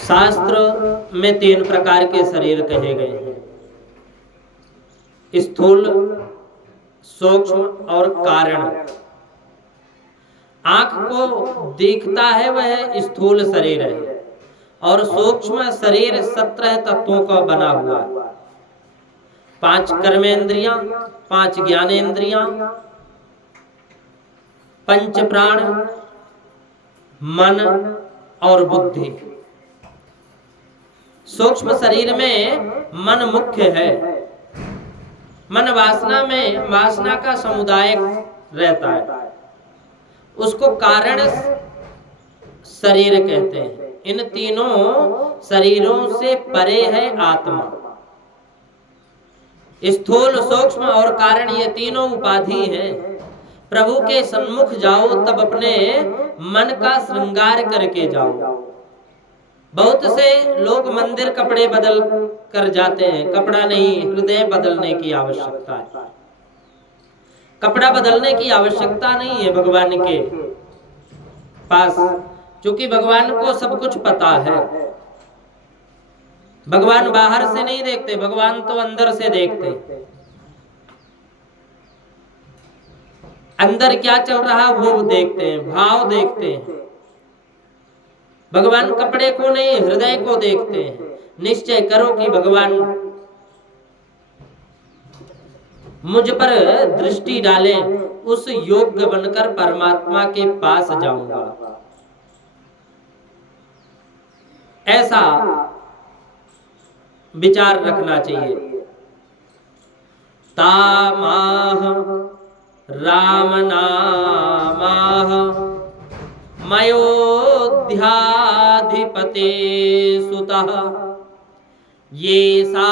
शास्त्र में 3 प्रकार के शरीर कहे गए हैं, स्थूल, सूक्ष्म और कारण। आंख को दिखता है वह स्थूल शरीर है, और सूक्ष्म शरीर 17 तत्वों का बना हुआ है। 5 कर्मेंद्रियां, 5 ज्ञानेंद्रियां, 5 प्राण, मन और बुद्धि। सूक्ष्म शरीर में मन मुख्य है। मन वासना का समुदाय रहता है, उसको कारण शरीर कहते हैं। इन तीनों शरीरों से परे है आत्मा। स्थूल, सूक्ष्म और कारण, ये तीनों उपाधि हैं। प्रभु के सन्मुख जाओ तब अपने मन का श्रृंगार करके जाओ। बहुत से लोग मंदिर कपड़े बदल कर जाते हैं। कपड़ा नहीं, हृदय बदलने की आवश्यकता है। कपड़ा बदलने की आवश्यकता नहीं है भगवान के पास, क्योंकि भगवान को सब कुछ पता है। भगवान बाहर से नहीं देखते, भगवान तो अंदर से देखते। अंदर क्या चल रहा वो देखते हैं, भाव देखते हैं। भगवान कपड़े को नहीं, हृदय को देखते हैं। निश्चय करो कि भगवान मुझ पर दृष्टि डाले, उस योग्य बनकर परमात्मा के पास जाऊंगा। ऐसा विचार रखना चाहिए। तामाह राम नामाह मयोध्याधिपते सुतः ये सा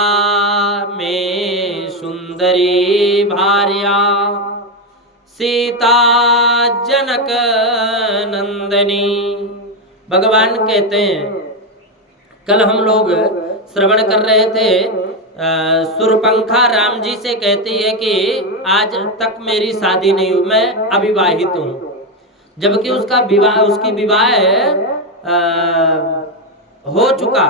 में सुंदरी भार्या सीता जनक नंदनी। भगवान कहते हैं, कल हम लोग श्रवण कर रहे थे, सुरपंखा राम जी से कहती है कि आज तक मेरी शादी नहीं हुई, मैं अविवाहित हूँ। जबकि उसकी विवाह हो चुका,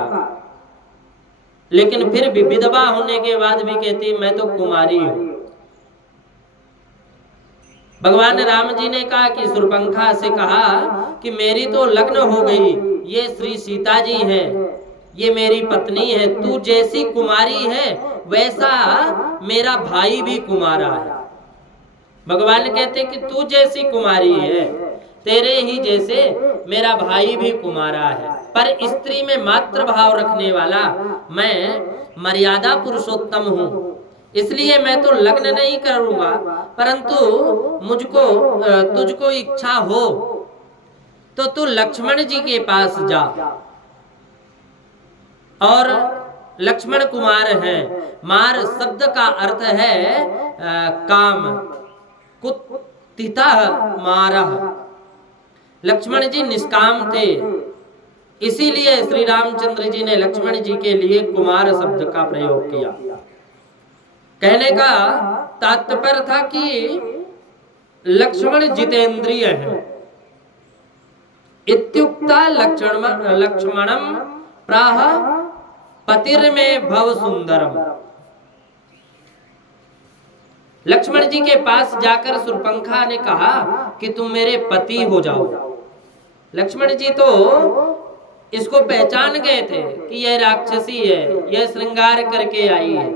लेकिन फिर भी विधवा होने के बाद भी कहती मैं तो कुमारी हूं। भगवान राम जी ने कहा कि सुरपंखा से कहा कि मेरी तो लग्न हो गई, ये श्री सीता जी हैं, ये मेरी पत्नी है। तू जैसी कुमारी है वैसा मेरा भाई भी कुमारा है। भगवान कहते कि तू जैसी कुमारी है, तेरे ही जैसे मेरा भाई भी कुमारा है। पर स्त्री में मात्र भाव रखने वाला मैं मर्यादा पुरुषोत्तम हूँ, इसलिए मैं तो लग्न नहीं करूंगा, परंतु तुझको इच्छा हो तो तू लक्ष्मण जी के पास जा। और लक्ष्मण कुमार हैं। मार शब्द का अर्थ है काम, कुत्थितः मारः। लक्ष्मण जी निष्काम थे, इसीलिए श्री रामचंद्र जी ने लक्ष्मण जी के लिए कुमार शब्द का प्रयोग किया। कहने का तात्पर्य था कि लक्ष्मण जितेंद्रिय है। इत्युक्ता लक्ष्मणम प्राह पतिर्मे भव सुंदरम। लक्ष्मण जी के पास जाकर सुरपंखा ने कहा कि तुम मेरे पति हो जाओ। लक्ष्मण जी तो इसको पहचान गए थे कि यह राक्षसी है, यह श्रृंगार करके आई है।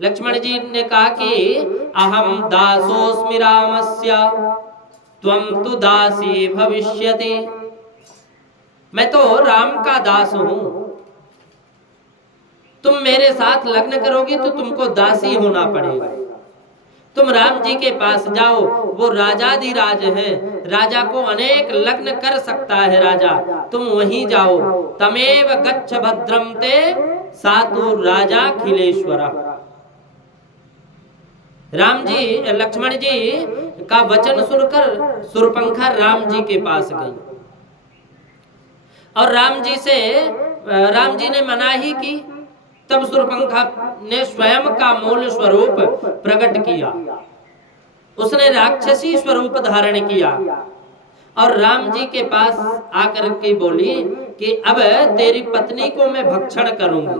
लक्ष्मण जी ने कहा कि अहम दासोस्मि रामस्य त्वं तु दासी भविष्यति। मैं तो राम का दास हूं, तुम मेरे साथ लग्न करोगी तो तुमको दासी होना पड़ेगा। तुम राम जी के पास जाओ, वो राजाधिराज है, राजा को अनेक लग्न कर सकता है राजा, तुम वहीं जाओ। तमेव गच्छ भद्रम ते सातु राजा खिलेश्वर। राम जी, लक्ष्मण जी का वचन सुनकर सुरपंखा राम जी के पास गई और राम जी ने मना ही की। तब सुरपंखा ने स्वयं का मूल स्वरूप प्रकट किया, उसने राक्षसी स्वरूप धारण किया और राम जी के पास आकर के बोली कि अब तेरी पत्नी को मैं भक्षण करूंगी।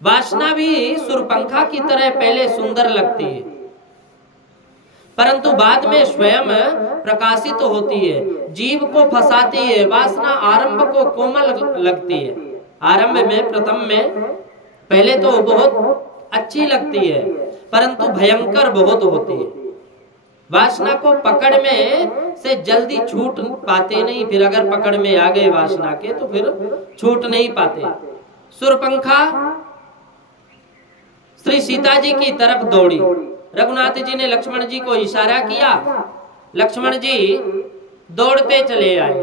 वासना भी सुरपंखा की तरह पहले सुंदर लगती है, परंतु बाद में स्वयं प्रकाशित होती है, जीव को फंसाती है। वासना आरंभ को कोमल लगती है, आरंभ में प्रथम में पहले तो बहुत अच्छी लगती है, परंतु भयंकर बहुत होती है। वासना को पकड़ में से जल्दी छूट पाते नहीं, फिर अगर पकड़ में आ गए वासना के तो फिर छूट नहीं पाते। सुरपंखा श्री सीता जी की तरफ दौड़ी। रघुनाथ जी ने लक्ष्मण जी को इशारा किया, लक्ष्मण जी दौड़ते चले आए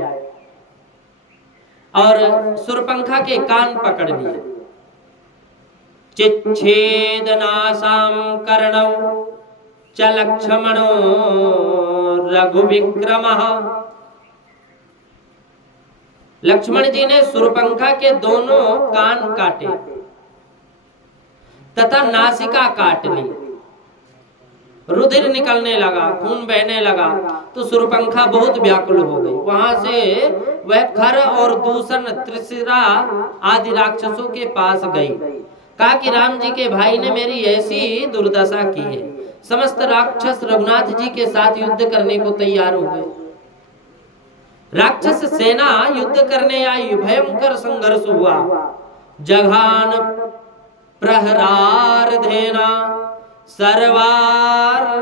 और सुरपंखा के कान पकड़ लिए। चिच्छेदनासाम कर्णौ च लक्ष्मणो रघुविक्रमः। लक्ष्मण जी ने सुरपंखा के दोनों कान काटे तथा नासिका काट ली। रुधिर निकलने लगा, खून बहने लगा, तो सुरपंखा बहुत व्याकुल हो गई। वहां से वह खर और दूषण त्रिशिरा आदि राक्षसों के पास गई। कहा कि राम जी के भाई ने मेरी ऐसी दुर्दशा की है। समस्त राक्षस रघुनाथ जी के साथ युद्ध करने को तैयार हो गए। राक्षस सेना युद्ध करने आई, भयंकर संघर्ष हुआ। जघान प्रहरार धेना सर्वार्णेव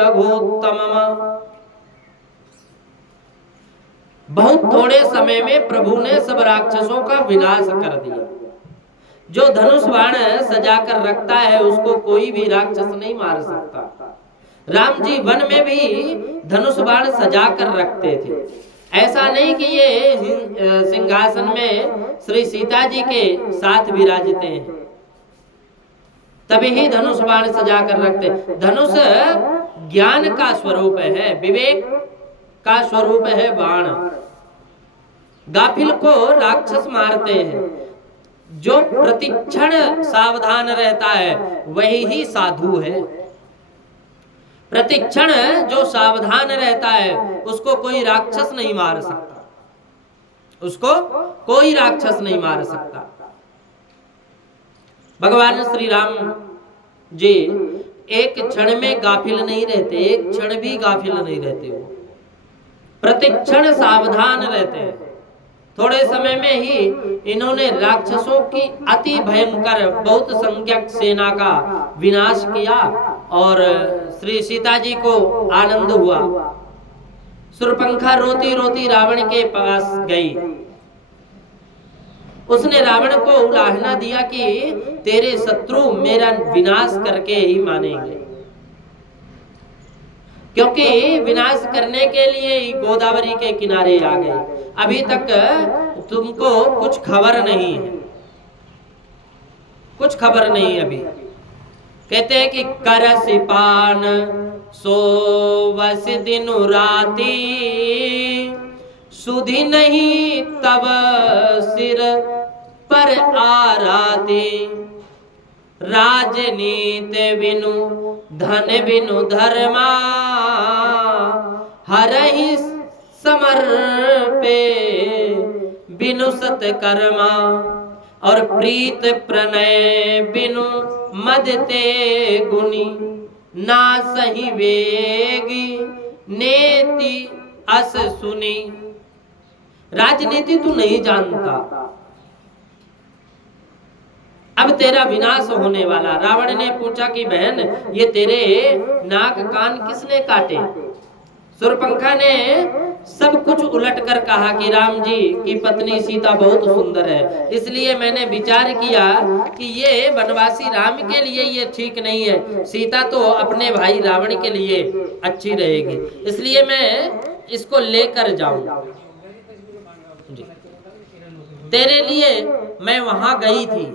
रघुत्तमम्। बहुत थोड़े समय में प्रभु ने सब राक्षसों का विनाश कर दिया। जो धनुष बाण सजा कर रखता है उसको कोई भी राक्षस नहीं मार सकता। राम जी वन में भी धनुष बाण सजा कर रखते थे। ऐसा नहीं कि ये सिंहासन में श्री सीता जी के साथ विराजते हैं तभी ही धनुष बाण सजा कर रखते। धनुष ज्ञान का स्वरूप है, विवेक का स्वरूप है बाण। गाफिल को राक्षस मारते हैं, जो प्रतिक्षण सावधान रहता है वही ही साधु है। प्रतिक्षण जो सावधान रहता है उसको कोई राक्षस नहीं मार सकता, उसको कोई राक्षस नहीं मार सकता। भगवान श्री राम जी एक क्षण में गाफिल नहीं रहते, एक क्षण भी गाफिल नहीं रहते। वो प्रतिक्षण सावधान रहते हैं। थोड़े समय में ही इन्होंने राक्षसों की अति भयंकर बहुत संख्यक सेना का विनाश किया और श्री सीता जी को आनंद हुआ। सुरपंखा रोती रोती रावण के पास गई। उसने रावण को उलाहना दिया कि तेरे शत्रु मेरा विनाश करके ही मानेंगे, क्योंकि विनाश करने के लिए ही गोदावरी के किनारे आ गए। अभी तक तुमको कुछ खबर नहीं है, कुछ खबर नहीं। अभी कहते हैं कि करसि पान सोवस दिनु राती, सुधि नहीं तब सिर पर आराती। राजनीति बिनु धन बिनु धर्मा, हरहि समर्पे बिनु सत्कर्मा। और प्रीत प्रणय बिनु मदते गुनी, ना सही वेगी नेति अस सुनी। राजनीति तू नहीं जानता, अब तेरा विनाश होने वाला। रावण ने पूछा कि बहन ये तेरे नाक कान किसने काटे? सुरपंखा ने सब कुछ उलट कर कहा कि राम जी की पत्नी सीता बहुत सुंदर है, इसलिए मैंने विचार किया कि ये वनवासी राम के लिए ये ठीक नहीं है, सीता तो अपने भाई रावण के लिए अच्छी रहेगी, इसलिए मैं इसको लेकर जाऊं। तेरे लिए मैं वहां गई थी,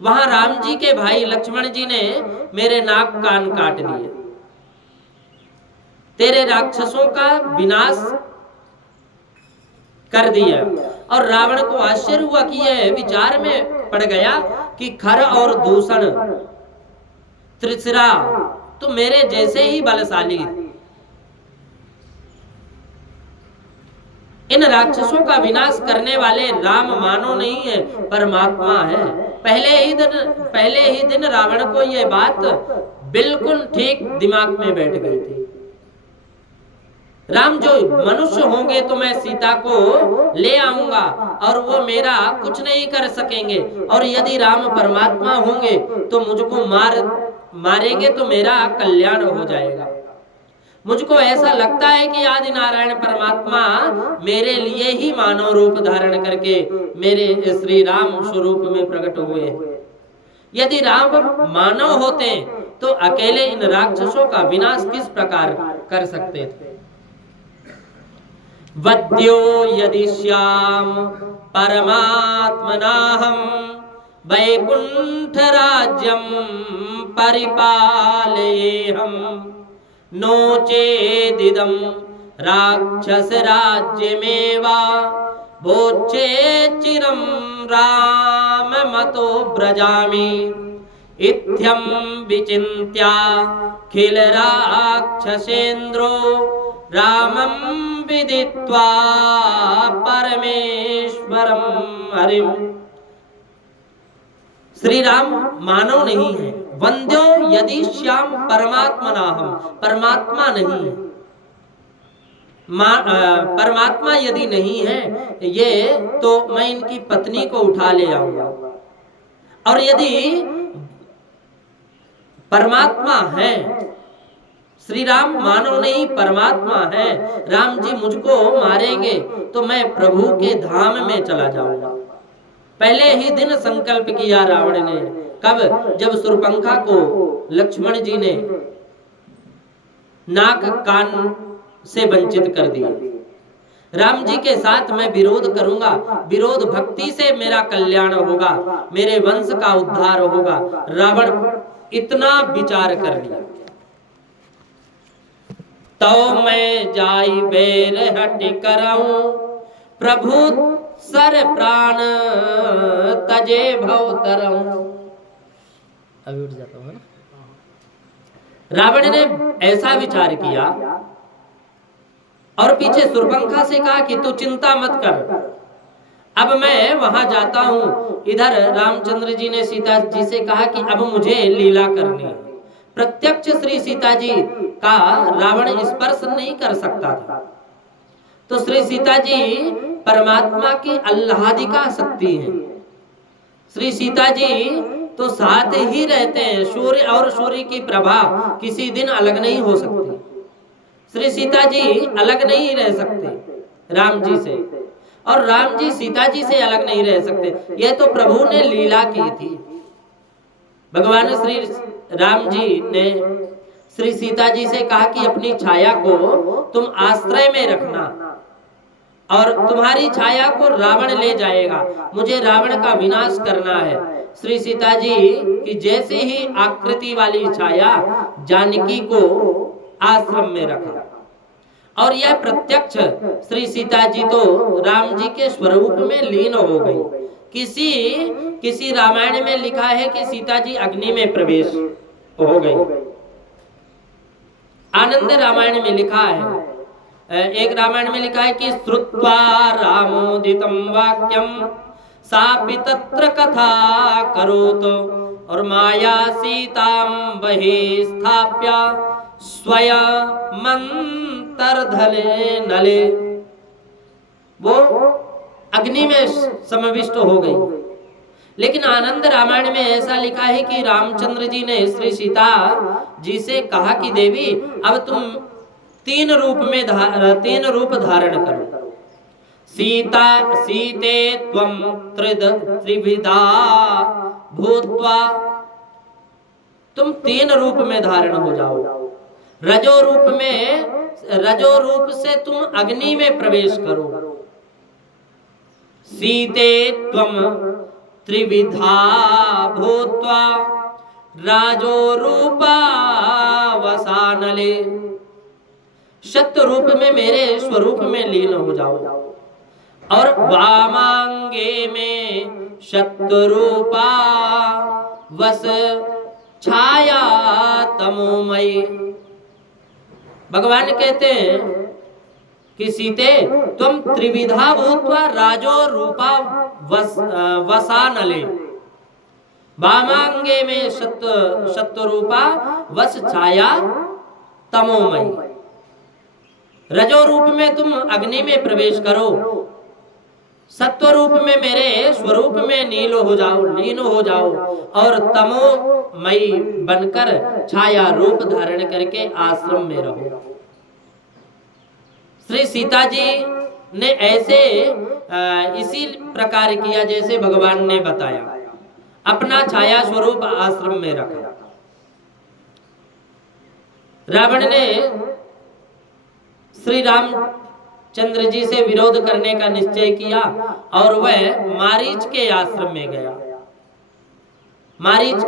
वहां राम जी के भाई लक्ष्मण जी ने मेरे नाक कान काट दिए, तेरे राक्षसों का विनाश कर दिया। और रावण को आश्चर्य हुआ कि यह विचार में पड़ गया कि खर और दूषण त्रिशिरा तो मेरे जैसे ही बलशाली, इन राक्षसों का विनाश करने वाले राम मानो नहीं है, परमात्मा है। पहले ही दिन रावण को यह बात बिल्कुल ठीक दिमाग में बैठ गई थी। राम जो मनुष्य होंगे तो मैं सीता को ले आऊंगा और वो मेरा कुछ नहीं कर सकेंगे, और यदि राम परमात्मा होंगे तो मुझको मारेंगे तो मेरा कल्याण हो जाएगा। मुझको ऐसा लगता है कि आदि नारायण परमात्मा मेरे लिए ही मानव रूप धारण करके मेरे श्री राम स्वरूप में प्रकट हुए। यदि राम मानव होते तो अकेले इन राक्षसों का विनाश किस प्रकार कर सकते थे। वद्यो यदि श्याम परमात्मनाहं वैकुंठ राज्यं परिपालयेहम् नो चेदिदं राक्षस राज्यमेवा भोचे चिरं राममतो व्रजामि इत्थं विचिन्त्या खिल राक्षसेन्द्रो रामं विदित्वा परमेश्वरं हरिं। श्री राम मानव नहीं है। वंद्यो यदि श्याम परमात्मनाहं, परमात्मा नहीं है। परमात्मा यदि नहीं है ये तो मैं इनकी पत्नी को उठा ले आऊंगा, और यदि परमात्मा है, श्री राम मानव नहीं परमात्मा है, राम जी मुझको मारेंगे तो मैं प्रभु के धाम में चला जाऊंगा। पहले ही दिन संकल्प किया रावण ने। कब? जब शूर्पणखा को लक्ष्मण जी ने नाक कान से वंचित कर दिया। राम जी के साथ मैं विरोध करूंगा, विरोध भक्ति से मेरा कल्याण होगा, मेरे वंश का उद्धार होगा। रावण इतना विचार कर लिया। तो मैं जाई बेर हट करऊं प्रभु सर प्राण तजे भव तरऊं। अभी उठ जाता हूं ना। रावण ने ऐसा विचार किया और पीछे शूर्पणखा से कहा कि तू चिंता मत कर, अब मैं वहां जाता हूं। इधर रामचंद्र जी ने सीता जी से कहा कि अब मुझे लीला करनी है। प्रत्यक्ष श्री सीता जी का रावण स्पर्श नहीं कर सकता था, तो श्री सीता जी परमात्मा की आह्लादिका शक्ति है। श्री सीता जी तो साथ ही रहते हैं। सूर्य और सूर्य की प्रभा किसी दिन अलग नहीं हो सकती। श्री सीता जी अलग नहीं रह सकते राम जी से, और राम जी सीता जी से अलग नहीं रह सकते। यह तो प्रभु ने लीला की थी। भगवान श्री राम जी ने श्री सीता जी से कहा कि अपनी छाया को तुम आश्रय में रखना, और तुम्हारी छाया को रावण ले जाएगा, मुझे रावण का विनाश करना है। श्री सीता जी की जैसे ही आकृति वाली छाया जानकी को आश्रम में रखा, और यह प्रत्यक्ष श्री सीता जी तो राम जी के स्वरूप में लीन हो गई। किसी रामायण में लिखा है कि सीता जी अग्नि में प्रवेश हो गई। आनंद रामायण में लिखा है, एक रामायण में लिखा है कि श्रुत्वा रामोदितं वाक्यम सापि तत्र कथा करोत, और माया सीतां बहि स्थाप्य स्वयं मंतरधले नले। वो अग्नि में समाविष्ट हो गई। लेकिन आनंद रामायण में ऐसा लिखा है कि रामचंद्र जी ने श्री सीता जी से कहा कि देवी अब तुम तीन रूप धारण करो। सीते त्वं त्रिविधा भूत्वा, तुम तीन रूप में धारण हो जाओ। रजो रूप से तुम अग्नि में प्रवेश करो। सीते त्वं त्रिविधा भूत्वा राजो रूपा वसानले, सत्य रूप में मेरे स्वरूप में लीन हो जाओ, और वामांगे में सत्य रूपा वस छाया तमोमयी। भगवान कहते हैं कि सीते तुम त्रिविधा भूत्वा राजो रूपा वसानले वामांगे में सत्व रूपा वस छाया तमोमयी। रजो रूप में तुम अग्नि में प्रवेश करो, सत्व रूप में मेरे स्वरूप में लीन हो जाओ और तमोमयी बनकर छाया रूप धारण करके आश्रम में रहो। श्री सीता जी ने ऐसे इसी प्रकार किया जैसे भगवान ने बताया, अपना छाया स्वरूप आश्रम में रखा। रावण ने श्री रामचंद्र जी से विरोध करने का निश्चय किया और वह मारीच के आश्रम में गया। मारीच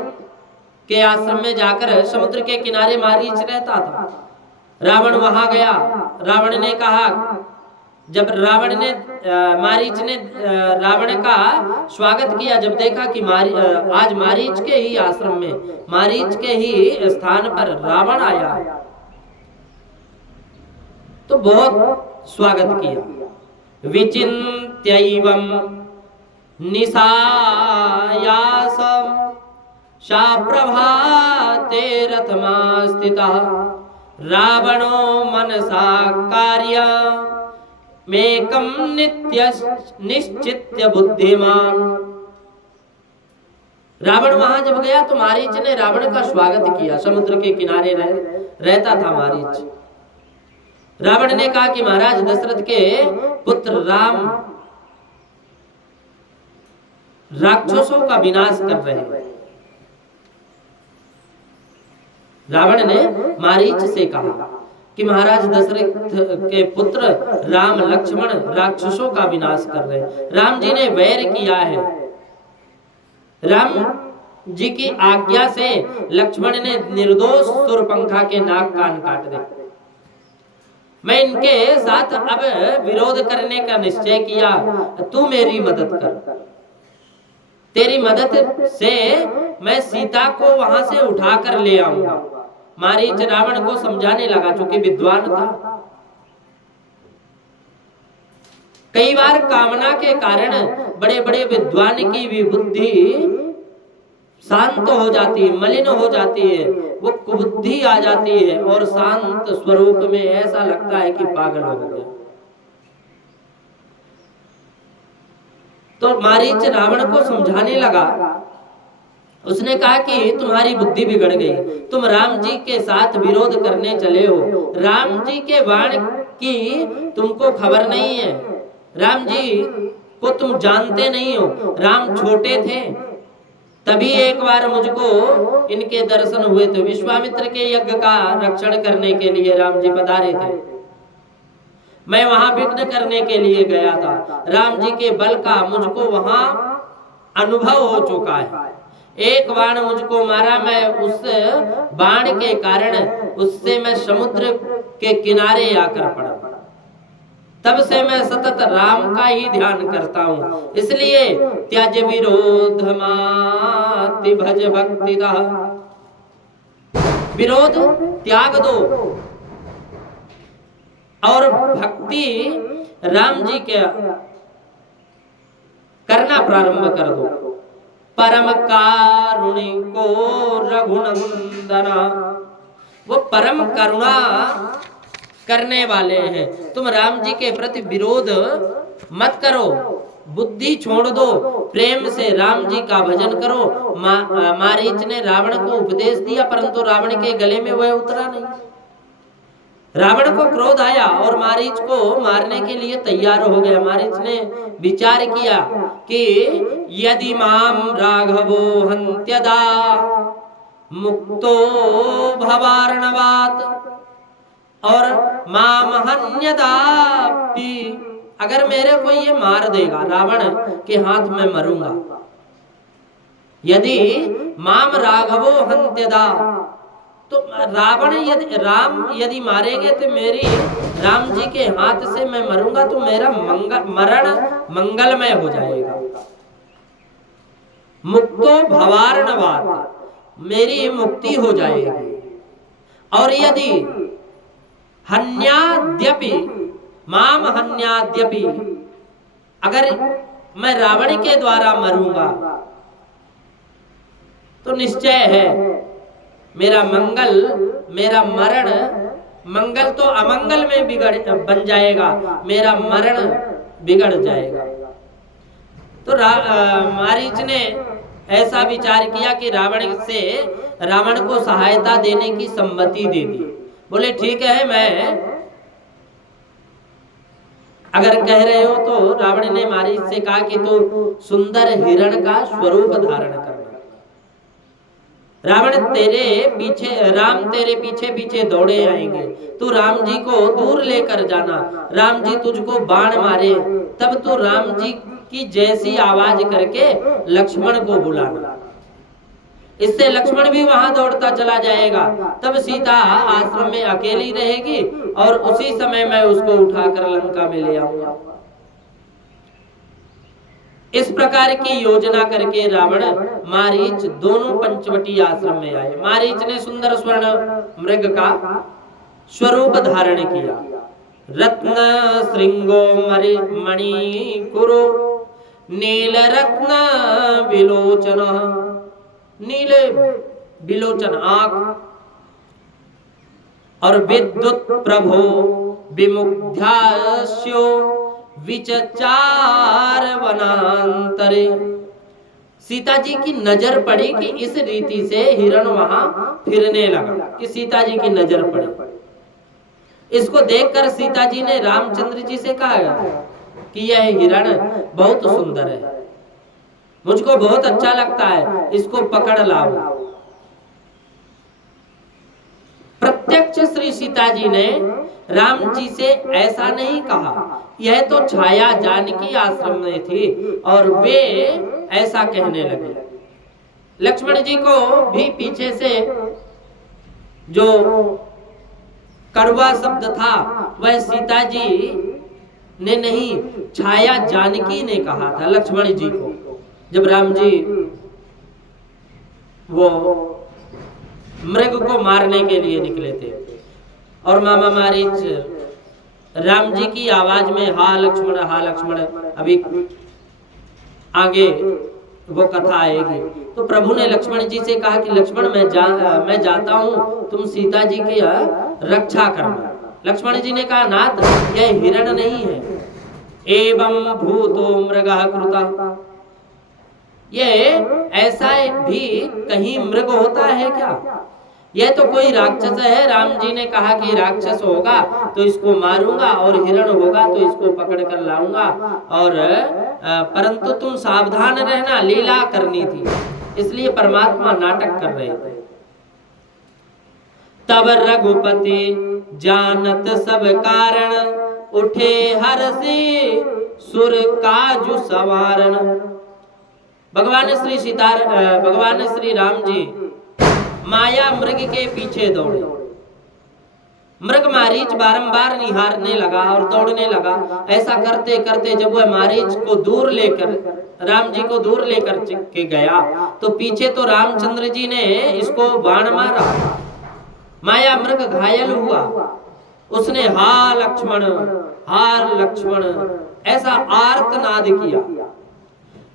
के आश्रम में जाकर समुद्र के किनारे मारीच रहता था। रावण वहां गया। रावण ने कहा, जब मारीच ने रावण का स्वागत किया, जब देखा कि आज मारीच के ही आश्रम में, मारीच के ही स्थान पर रावण आया तो बहुत स्वागत किया। विचिन्त्यैवं निशायासं सा प्रभाते रथमास्थितः रावणो मनसा कार्यमेकं निश्चित्य बुद्धिमान। रावण वहां जब गया तो मारीच ने रावण का स्वागत किया। समुद्र के किनारे रहता था मारीच। रावण ने कहा कि महाराज दशरथ के पुत्र राम राक्षसों का विनाश कर रहे हैं। रावण ने मारीच से कहा कि महाराज दशरथ के पुत्र राम लक्ष्मण राक्षसों का विनाश कर रहे हैं। राम जी ने वैर किया है। राम जी की आज्ञा से लक्ष्मण ने निर्दोष शूर्पणखा के नाक कान काट दे। मैं इनके साथ अब विरोध करने का निश्चय किया, तू मेरी मदद कर। तेरी मदद से मैं सीता को वहां से उठाकर ले आऊंगा। मारीच रावण को समझाने लगा, चूंकि विद्वान था। कई बार कामना के कारण बड़े बड़े विद्वान की भी बुद्धि शांत हो जाती है, मलिन हो जाती है, वो कुबुद्धि आ जाती है और शांत स्वरूप में ऐसा लगता है कि पागल हो गया। तो मारीच रावण को समझाने लगा। उसने कहा कि तुम्हारी बुद्धि बिगड़ गई, तुम राम जी के साथ विरोध करने चले हो। राम जी के बाण की तुमको खबर नहीं है, राम जी को तुम जानते नहीं हो। राम छोटे थे तभी एक बार मुझको इनके दर्शन हुए थे। विश्वामित्र के यज्ञ का रक्षण करने के लिए राम जी पधारे थे। मैं वहां विघ्न करने के लिए गया था। राम जी के बल का मुझको वहां अनुभव हो चुका है। एक बाण मुझको मारा, मैं उस बाण के कारण उससे मैं समुद्र के किनारे आकर पड़ा। तब से मैं सतत राम का ही ध्यान करता हूँ। इसलिए त्याज विरोध माति भज भक्ति। विरोध त्याग दो और भक्ति राम जी के करना प्रारंभ कर दो। परम कारुणिको रघुनंदना, वो परम करुणा करने वाले हैं। तुम राम जी के प्रति विरोध मत करो, बुद्धि छोड़ दो, प्रेम से राम जी का भजन करो। मारीच ने रावण को उपदेश दिया, परंतु रावण के गले में वह उतरा नहीं। रावण को क्रोध आया और मारीच को मारने के लिए तैयार हो गया। मारीच ने विचार किया कि यदि माम राघवो हन्त्यदा मुक्तो भवार्णवात् और माम हन्यदापि, अगर मेरे को ये मार देगा, रावण के हाथ में मरूंगा। यदि माम राघवो हन्त्यदा, तो राम यदि मारेंगे तो मेरी राम जी के हाथ से मैं मरूंगा, तो मेरा मरण मंगलमय हो जाएगा। मुक्तो भवार्णवात्, मेरी मुक्ति हो जाएगी। और यदि हन्याद्यपि, माम हन्याद्यपि, अगर मैं रावण के द्वारा मरूंगा तो निश्चय है मेरा मंगल, मेरा मरण, मंगल तो अमंगल में बन जाएगा, मेरा मरण बिगड़ जाएगा। तो मारीच ने ऐसा विचार किया कि रावण को सहायता देने की सम्मति दे दी। बोले ठीक है, मैं अगर कह रहे हो तो रावण ने मारीच से कहा कि तू सुंदर हिरण का स्वरूप धारण करना, राम तेरे पीछे पीछे दौड़े आएंगे, तू राम जी को दूर लेकर जाना, राम जी तुझको बाण मारे तब तू राम जी की जैसी आवाज करके लक्ष्मण को बुलाना। इससे लक्ष्मण भी वहां दौड़ता चला जाएगा, तब सीता आश्रम में अकेली रहेगी और उसी समय मैं उसको उठाकर लंका में ले आऊंगा। इस प्रकार की योजना करके रावण मारीच दोनों पंचवटी आश्रम में आए। मारीच ने सुंदर स्वर्ण मृग का स्वरूप धारण किया। रत्न श्रृंगो मणि कुरु नील रत्न विलोचन, नीले विलोचन आंख और विद्युत प्रभो विमुग्धास्यो विचचार वनांतरे। सीता जी की नजर पड़ी कि इस रीति से हिरण वहां फिरने लगा, कि सीता जी की नजर पड़ी। इसको देखकर सीता जी ने रामचंद्र जी से कहा कि यह हिरण बहुत सुंदर है, मुझको बहुत अच्छा लगता है, इसको पकड़ लाओ। प्रत्यक्ष श्री सीता जी ने राम जी से ऐसा नहीं कहा, यह तो छाया जानकी आश्रम में थी और वे ऐसा कहने लगे। लक्ष्मण जी को भी पीछे से जो कड़वा शब्द था वह सीता जी ने नहीं, छाया जानकी ने कहा था लक्ष्मण जी को, जब राम जी वो मृग को मारने के लिए निकले थे। और मामा मारीच राम जी की आवाज में हा लक्ष्मण, अभी आगे वो कथा आएगी। तो प्रभु ने लक्ष्मण जी से कहा कि लक्ष्मण मैं जाता हूँ, तुम सीता जी की रक्षा करना। लक्ष्मण जी ने कहा नाथ, यह हिरण नहीं है, एवं भूतो मृगः कृता, ये ऐसा भी कहीं मृग होता है क्या? यह तो कोई राक्षस है। राम जी ने कहा कि राक्षस होगा तो इसको मारूंगा और हिरण होगा तो इसको पकड़ कर लाऊंगा, और परंतु तुम सावधान रहना, लीला करनी थी, इसलिए परमात्मा नाटक कर रहे थे। तब रघुपति जानत सब कारण, उठे हर्षि सुर काजु सवारण। भगवान श्री राम जी माया मृग के पीछे दौड़े। मृग मारीच बारंबार निहारने लगा और दौड़ने लगा। ऐसा करते करते जब वह मारीच को दूर लेकर, राम जी को दूर लेकर के गया तो पीछे तो रामचंद्र जी ने इसको बाण मारा, माया मृग घायल हुआ। उसने हा लक्ष्मण ऐसा आर्तनाद किया।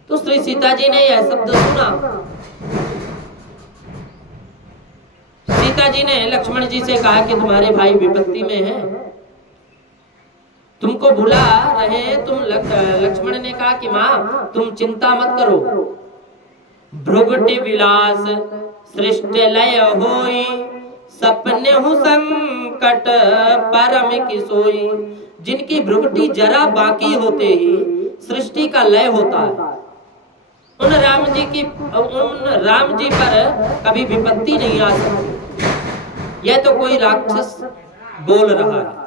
तो श्री सीता जी ने यह शब्द सुना। सीता जी ने लक्ष्मण जी से कहा कि तुम्हारे भाई विपत्ति में हैं, तुमको बुला रहे हैं। तुम लक्ष्मण ने कहा कि माँ तुम चिंता मत करो, भृगुटि विलास सृष्टि लय होई, सपने हूँ संकट परम की सोई। जिनकी भृगुटि जरा बाकी होते ही सृष्टि का लय होता है, उन राम जी पर कभी विपत्ति नहीं आ सकती। यह तो कोई राक्षस बोल रहा है।